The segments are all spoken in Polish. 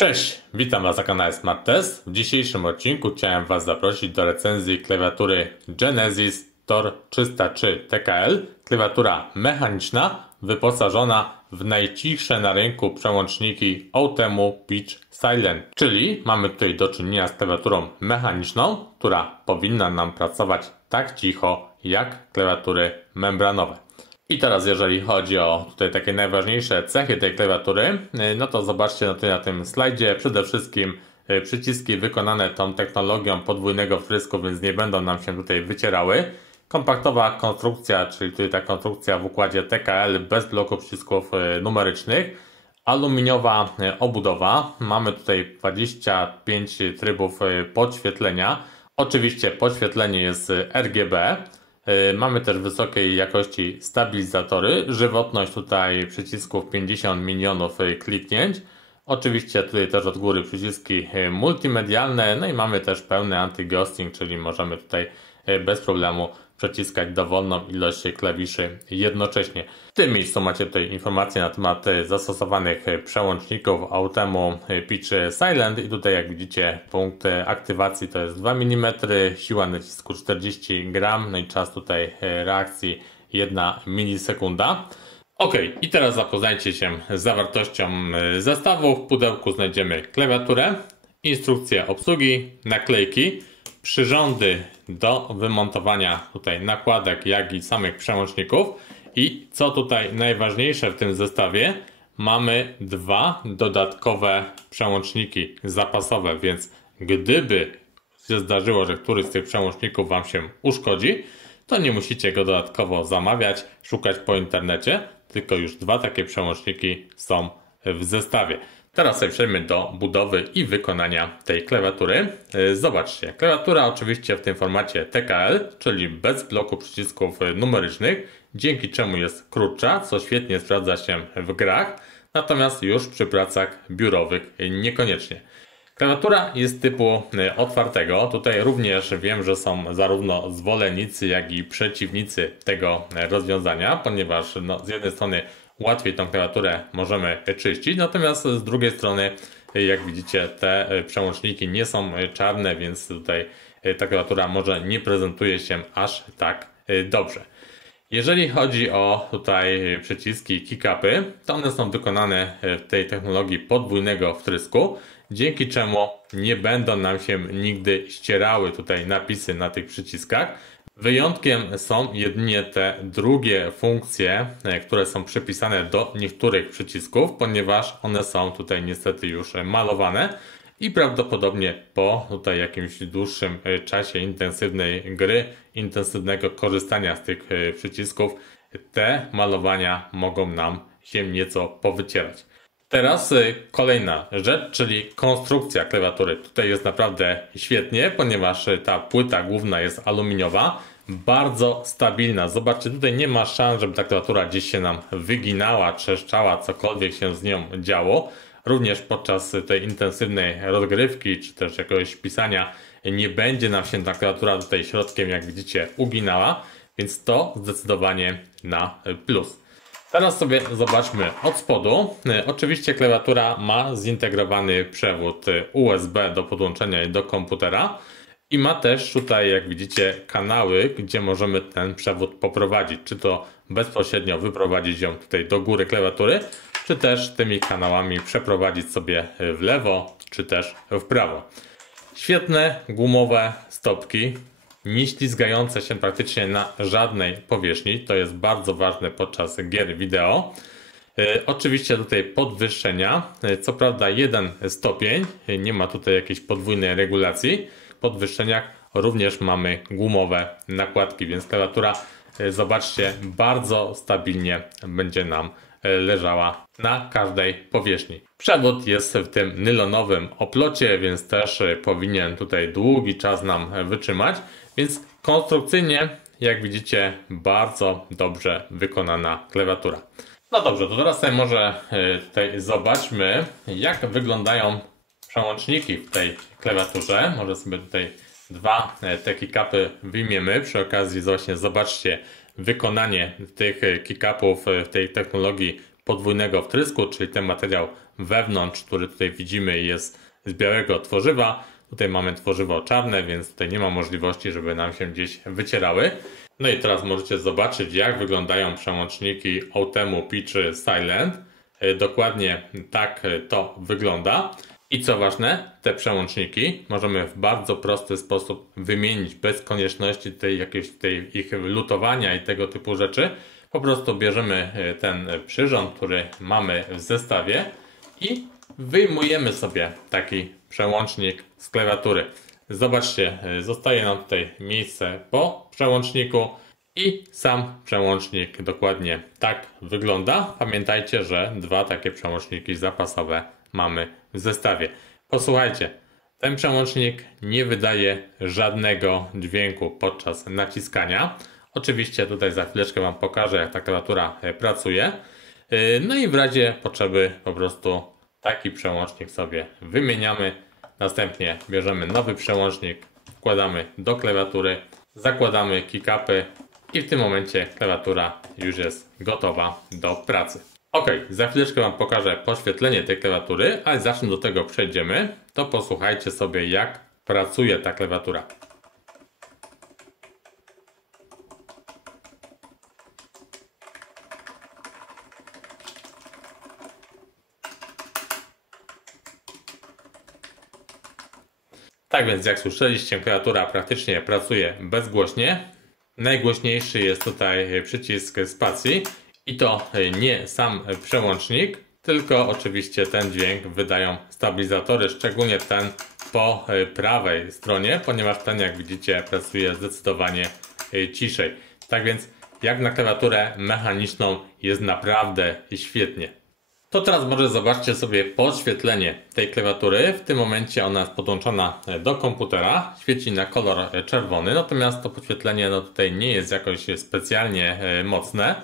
Cześć, witam Was na kanale Smart Test. W dzisiejszym odcinku chciałem Was zaprosić do recenzji klawiatury Genesis Tor 303 TKL. Klawiatura mechaniczna, wyposażona w najcichsze na rynku przełączniki Outemu Pitch Silent. Czyli mamy tutaj do czynienia z klawiaturą mechaniczną, która powinna nam pracować tak cicho jak klawiatury membranowe. I teraz jeżeli chodzi o tutaj takie najważniejsze cechy tej klawiatury, no to zobaczcie na tym slajdzie. Przede wszystkim przyciski wykonane tą technologią podwójnego wtrysku, więc nie będą nam się tutaj wycierały. Kompaktowa konstrukcja, czyli tutaj ta konstrukcja w układzie TKL bez bloku przycisków numerycznych. Aluminiowa obudowa. Mamy tutaj 25 trybów podświetlenia. Oczywiście podświetlenie jest RGB. Mamy też wysokiej jakości stabilizatory, żywotność tutaj przycisków 50 milionów kliknięć. Oczywiście tutaj też od góry przyciski multimedialne, no i mamy też pełny anti-ghosting, czyli możemy tutaj bez problemu przeciskać dowolną ilość klawiszy jednocześnie. W tym miejscu macie tutaj informacje na temat zastosowanych przełączników Outemu Pitch Silent i tutaj jak widzicie punkt aktywacji to jest 2 mm, siła nacisku 40 G, no i czas tutaj reakcji 1 milisekunda. Ok, i teraz zapoznajcie się z zawartością zestawu. W pudełku znajdziemy klawiaturę, instrukcję obsługi, naklejki, przyrządy do wymontowania tutaj nakładek, jak i samych przełączników. I co tutaj najważniejsze w tym zestawie, mamy dwa dodatkowe przełączniki zapasowe, więc gdyby się zdarzyło, że któryś z tych przełączników Wam się uszkodzi, to nie musicie go dodatkowo zamawiać, szukać po internecie, tylko już dwa takie przełączniki są w zestawie. Teraz sobie przejdziemy do budowy i wykonania tej klawiatury. Zobaczcie, klawiatura oczywiście w tym formacie TKL, czyli bez bloku przycisków numerycznych, dzięki czemu jest krótsza, co świetnie sprawdza się w grach, natomiast już przy pracach biurowych niekoniecznie. Klawiatura jest typu otwartego. Tutaj również wiem, że są zarówno zwolennicy, jak i przeciwnicy tego rozwiązania, ponieważ z jednej strony łatwiej tą klawiaturę możemy czyścić, natomiast z drugiej strony, jak widzicie, te przełączniki nie są czarne, więc tutaj ta klawiatura może nie prezentuje się aż tak dobrze. Jeżeli chodzi o tutaj przyciski kick-upy, to one są wykonane w tej technologii podwójnego wtrysku, dzięki czemu nie będą nam się nigdy ścierały tutaj napisy na tych przyciskach. Wyjątkiem są jedynie te drugie funkcje, które są przypisane do niektórych przycisków, ponieważ one są tutaj niestety już malowane i prawdopodobnie po tutaj jakimś dłuższym czasie intensywnej gry, intensywnego korzystania z tych przycisków, te malowania mogą nam się nieco powycierać. Teraz kolejna rzecz, czyli konstrukcja klawiatury. Tutaj jest naprawdę świetnie, ponieważ ta płyta główna jest aluminiowa, bardzo stabilna. Zobaczcie, tutaj nie ma szans, żeby ta klawiatura gdzieś się nam wyginała, trzeszczała, cokolwiek się z nią działo. Również podczas tej intensywnej rozgrywki, czy też jakiegoś pisania nie będzie nam się ta klawiatura tutaj środkiem, jak widzicie, uginała, więc to zdecydowanie na plus. Teraz sobie zobaczmy od spodu. Oczywiście klawiatura ma zintegrowany przewód USB do podłączenia do komputera i ma też tutaj, jak widzicie, kanały, gdzie możemy ten przewód poprowadzić, czy to bezpośrednio wyprowadzić ją tutaj do góry klawiatury, czy też tymi kanałami przeprowadzić sobie w lewo, czy też w prawo. Świetne gumowe stopki, nie ślizgające się praktycznie na żadnej powierzchni. To jest bardzo ważne podczas gier wideo. Oczywiście tutaj podwyższenia. Co prawda jeden stopień, nie ma tutaj jakiejś podwójnej regulacji. W podwyższeniach również mamy gumowe nakładki, więc klawiatura, zobaczcie, bardzo stabilnie będzie nam leżała na każdej powierzchni. Przewód jest w tym nylonowym oplocie, więc też powinien tutaj długi czas nam wytrzymać. Więc konstrukcyjnie, jak widzicie, bardzo dobrze wykonana klawiatura. No dobrze, to teraz sobie może tutaj zobaczmy, jak wyglądają przełączniki w tej klawiaturze. Może sobie tutaj dwa te kick-upy wyjmiemy. Przy okazji właśnie zobaczcie wykonanie tych kick-upów w tej technologii podwójnego wtrysku, czyli ten materiał wewnątrz, który tutaj widzimy, jest z białego tworzywa. Tutaj mamy tworzywo czarne, więc tutaj nie ma możliwości, żeby nam się gdzieś wycierały. No i teraz możecie zobaczyć, jak wyglądają przełączniki Outemu P3 Silent. Dokładnie tak to wygląda. I co ważne, te przełączniki możemy w bardzo prosty sposób wymienić, bez konieczności ich lutowania i tego typu rzeczy. Po prostu bierzemy ten przyrząd, który mamy w zestawie i wyjmujemy sobie taki przełącznik z klawiatury. Zobaczcie, zostaje nam tutaj miejsce po przełączniku i sam przełącznik dokładnie tak wygląda. Pamiętajcie, że dwa takie przełączniki zapasowe mamy w zestawie. Posłuchajcie, ten przełącznik nie wydaje żadnego dźwięku podczas naciskania. Oczywiście tutaj za chwileczkę Wam pokażę, jak ta klawiatura pracuje. No i w razie potrzeby po prostu taki przełącznik sobie wymieniamy. Następnie bierzemy nowy przełącznik, wkładamy do klawiatury, zakładamy kick-upy i w tym momencie klawiatura już jest gotowa do pracy. Ok, za chwileczkę Wam pokażę podświetlenie tej klawiatury, ale zanim do tego przejdziemy, to posłuchajcie sobie, jak pracuje ta klawiatura. Tak więc jak słyszeliście, klawiatura praktycznie pracuje bezgłośnie. Najgłośniejszy jest tutaj przycisk spacji i to nie sam przełącznik, tylko oczywiście ten dźwięk wydają stabilizatory, szczególnie ten po prawej stronie, ponieważ ten, jak widzicie, pracuje zdecydowanie ciszej. Tak więc jak na klawiaturę mechaniczną jest naprawdę świetnie. To teraz może zobaczcie sobie podświetlenie tej klawiatury. W tym momencie ona jest podłączona do komputera, świeci na kolor czerwony, natomiast to podświetlenie tutaj nie jest jakoś specjalnie mocne.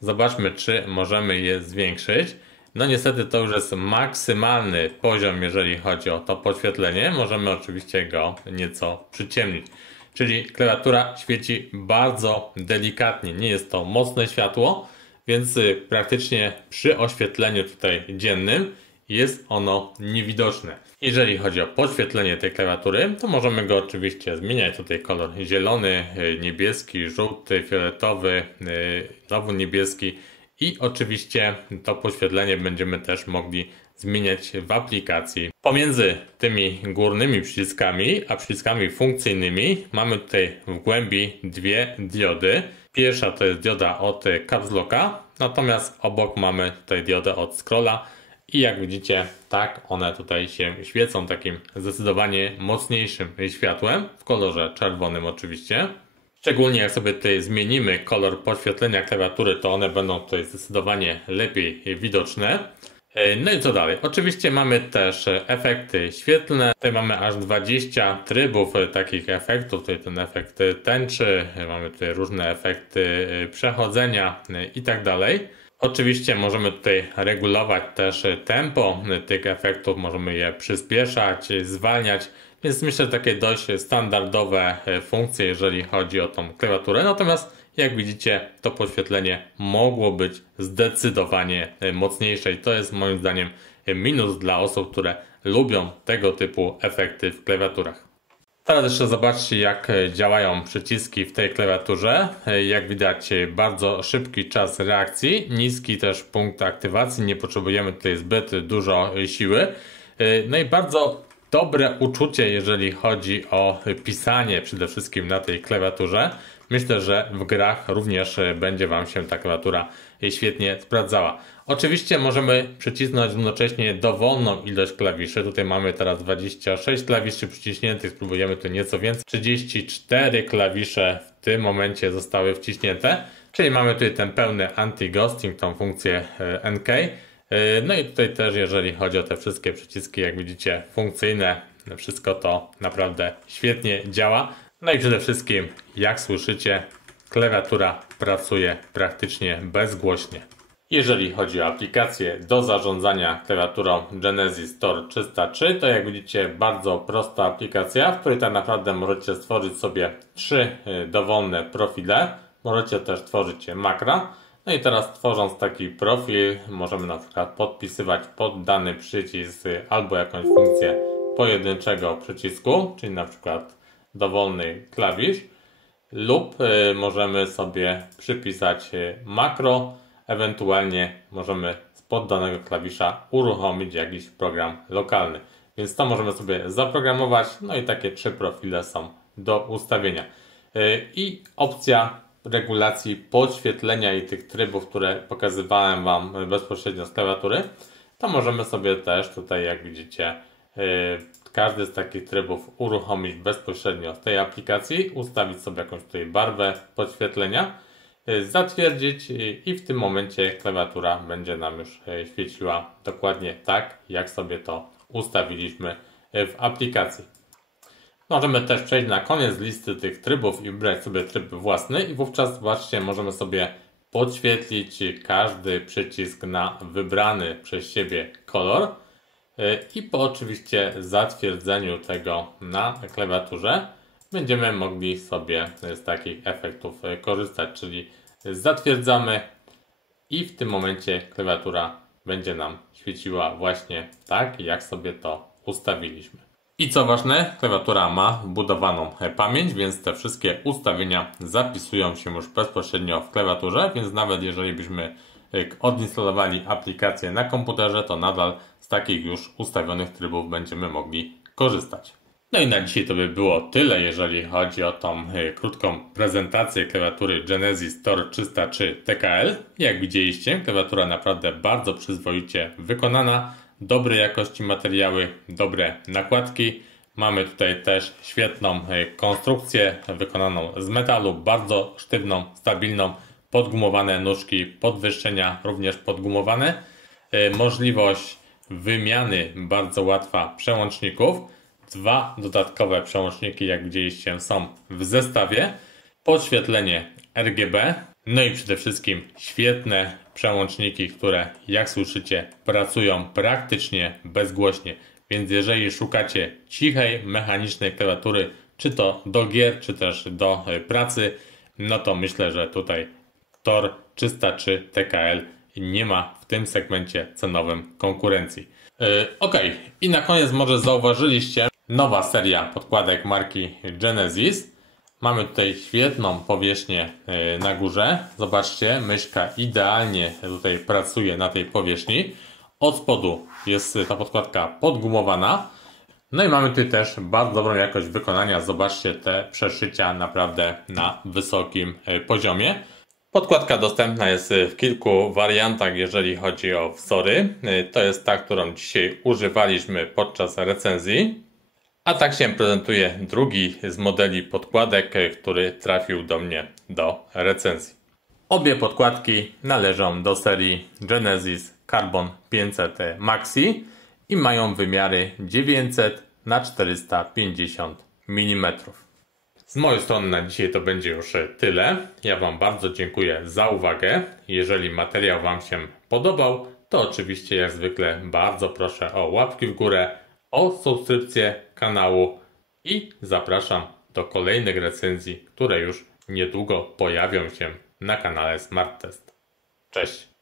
Zobaczmy, czy możemy je zwiększyć. No niestety to już jest maksymalny poziom, jeżeli chodzi o to podświetlenie. Możemy oczywiście go nieco przyciemnić. Czyli klawiatura świeci bardzo delikatnie, nie jest to mocne światło, więc praktycznie przy oświetleniu tutaj dziennym jest ono niewidoczne. Jeżeli chodzi o podświetlenie tej klawiatury, to możemy go oczywiście zmieniać. Tutaj kolor zielony, niebieski, żółty, fioletowy, znowu niebieski i oczywiście to podświetlenie będziemy też mogli zmieniać w aplikacji. Pomiędzy tymi górnymi przyciskami a przyciskami funkcyjnymi mamy tutaj w głębi dwie diody. Pierwsza to jest dioda od Caps Locka, natomiast obok mamy tutaj diodę od Scrolla i jak widzicie, tak one tutaj się świecą takim zdecydowanie mocniejszym światłem, w kolorze czerwonym oczywiście. Szczególnie jak sobie tutaj zmienimy kolor podświetlenia klawiatury, to one będą tutaj zdecydowanie lepiej widoczne. No i co dalej? Oczywiście mamy też efekty świetlne. Tutaj mamy aż 20 trybów takich efektów. Tutaj ten efekt tęczy, mamy tutaj różne efekty przechodzenia i tak dalej. Oczywiście możemy tutaj regulować też tempo tych efektów, możemy je przyspieszać, zwalniać. Więc myślę, że takie dość standardowe funkcje, jeżeli chodzi o tą klawiaturę. Natomiast jak widzicie, to podświetlenie mogło być zdecydowanie mocniejsze i to jest moim zdaniem minus dla osób, które lubią tego typu efekty w klawiaturach. Teraz jeszcze zobaczcie, jak działają przyciski w tej klawiaturze. Jak widać, bardzo szybki czas reakcji, niski też punkt aktywacji, nie potrzebujemy tutaj zbyt dużo siły. No i bardzo dobre uczucie, jeżeli chodzi o pisanie przede wszystkim na tej klawiaturze. Myślę, że w grach również będzie Wam się ta klawiatura świetnie sprawdzała. Oczywiście możemy przycisnąć jednocześnie dowolną ilość klawiszy. Tutaj mamy teraz 26 klawiszy przyciśniętych, spróbujemy tu nieco więcej. 34 klawisze w tym momencie zostały wciśnięte, czyli mamy tutaj ten pełny anti-ghosting, tą funkcję NK. No i tutaj też, jeżeli chodzi o te wszystkie przyciski, jak widzicie, funkcyjne, wszystko to naprawdę świetnie działa. No i przede wszystkim, jak słyszycie, klawiatura pracuje praktycznie bezgłośnie. Jeżeli chodzi o aplikację do zarządzania klawiaturą Genesis Tor 303, to jak widzicie, bardzo prosta aplikacja, w której tak naprawdę możecie stworzyć sobie 3 dowolne profile. Możecie też tworzyć makra. No i teraz tworząc taki profil, możemy na przykład podpisywać pod dany przycisk albo jakąś funkcję pojedynczego przycisku, czyli na przykład dowolny klawisz, lub możemy sobie przypisać makro, ewentualnie możemy spod danego klawisza uruchomić jakiś program lokalny. Więc to możemy sobie zaprogramować, no i takie 3 profile są do ustawienia. I opcja regulacji podświetlenia i tych trybów, które pokazywałem Wam bezpośrednio z klawiatury, to możemy sobie też tutaj, jak widzicie, każdy z takich trybów uruchomić bezpośrednio z tej aplikacji, ustawić sobie jakąś tutaj barwę podświetlenia, zatwierdzić i w tym momencie klawiatura będzie nam już świeciła dokładnie tak, jak sobie to ustawiliśmy w aplikacji. Możemy też przejść na koniec listy tych trybów i wybrać sobie tryb własny i wówczas zobaczcie, możemy sobie podświetlić każdy przycisk na wybrany przez siebie kolor i po oczywiście zatwierdzeniu tego na klawiaturze będziemy mogli sobie z takich efektów korzystać, czyli zatwierdzamy i w tym momencie klawiatura będzie nam świeciła właśnie tak, jak sobie to ustawiliśmy. I co ważne, klawiatura ma wbudowaną pamięć, więc te wszystkie ustawienia zapisują się już bezpośrednio w klawiaturze, więc nawet jeżeli byśmy odinstalowali aplikację na komputerze, to nadal z takich już ustawionych trybów będziemy mogli korzystać. No i na dzisiaj to by było tyle, jeżeli chodzi o tą krótką prezentację klawiatury Genesis Tor 303 TKL. Jak widzieliście, klawiatura naprawdę bardzo przyzwoicie wykonana, dobrej jakości materiały, dobre nakładki. Mamy tutaj też świetną konstrukcję wykonaną z metalu, bardzo sztywną, stabilną, podgumowane nóżki podwyższenia również podgumowane. Możliwość wymiany bardzo łatwa przełączników. 2 dodatkowe przełączniki, jak widzieliście, są w zestawie. Podświetlenie RGB. No i przede wszystkim świetne przełączniki, które jak słyszycie pracują praktycznie bezgłośnie. Więc jeżeli szukacie cichej, mechanicznej klawiatury, czy to do gier, czy też do pracy, no to myślę, że tutaj Tor 303 TKL nie ma w tym segmencie cenowym konkurencji. Ok, i na koniec może zauważyliście nowa seria podkładek marki Genesis. Mamy tutaj świetną powierzchnię na górze. Zobaczcie, myszka idealnie tutaj pracuje na tej powierzchni. Od spodu jest ta podkładka podgumowana. No i mamy tutaj też bardzo dobrą jakość wykonania. Zobaczcie te przeszycia naprawdę na wysokim poziomie. Podkładka dostępna jest w kilku wariantach, jeżeli chodzi o wzory. To jest ta, którą dzisiaj używaliśmy podczas recenzji. A tak się prezentuje drugi z modeli podkładek, który trafił do mnie do recenzji. Obie podkładki należą do serii Genesis Carbon 500 Maxi i mają wymiary 900 na 450 mm. Z mojej strony na dzisiaj to będzie już tyle. Ja Wam bardzo dziękuję za uwagę. Jeżeli materiał Wam się podobał, to oczywiście jak zwykle bardzo proszę o łapki w górę, o subskrypcję kanału i zapraszam do kolejnych recenzji, które już niedługo pojawią się na kanale Smart Test. Cześć!